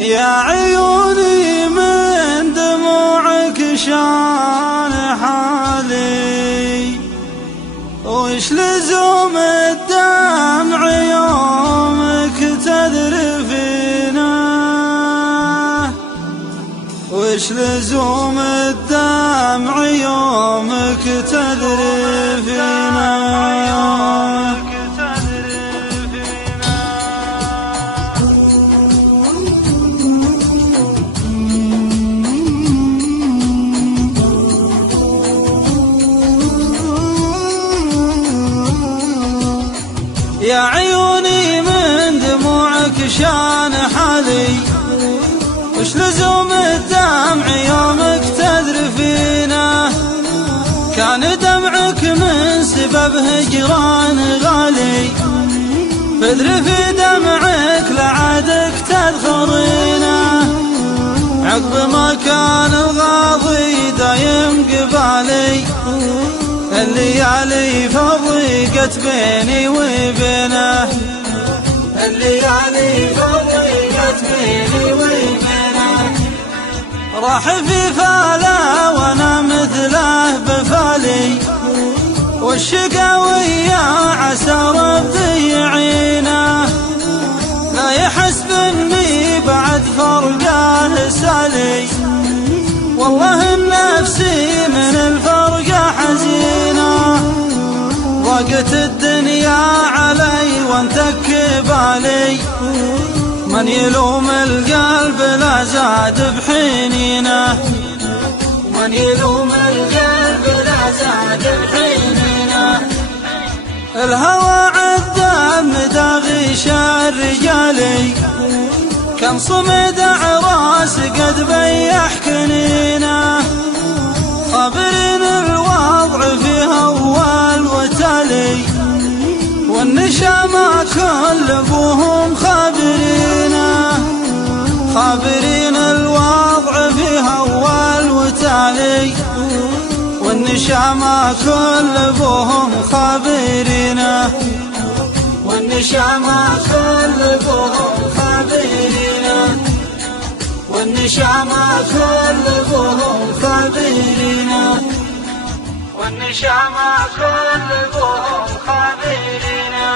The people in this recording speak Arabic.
يا عيوني من دموعك شان حالي، وش لزوم الدمع يومك تذرفينه، وش لزوم الدمع يومك تذرفينه. يا عيوني من دموعك شان حالي، وش لزوم الدمع يومك تذرفينه، كان دمعك من سبب هجران غالي، فاذرفي دمعك لعادك تذخرينه، عقب ما كان الغاضي دايم قبالي، الليالي فرقت بيني وبينه، الليالي فرقت بيني وبينه، راح في فاله وانا مثله بفالي، والشقاوية عسى ربي يعينه، لا يحسب اني بعد فرقه سالي، والله نفسي من الفرقة حزينة، ضاقت الدنيا علي وانتك بالي، من يلوم القلب لا زاد بحنينه، من يلوم القلب لا زاد بحنينه، الهوى عذب مداغيش الرجالي، كم صمد عراس قد بيح كنينه، خابرين الوضع فيها أول وتالي، والنشامة كل أبوهم خابرينه، خابرين الوضع فيها أول وتالي، والنشامة كل أبوهم خابرينه، والنشامة كل أبوهم خابرينه، والنشامة كل أبوهم خابرينه، والنشامة كل أبوهم خابرينه.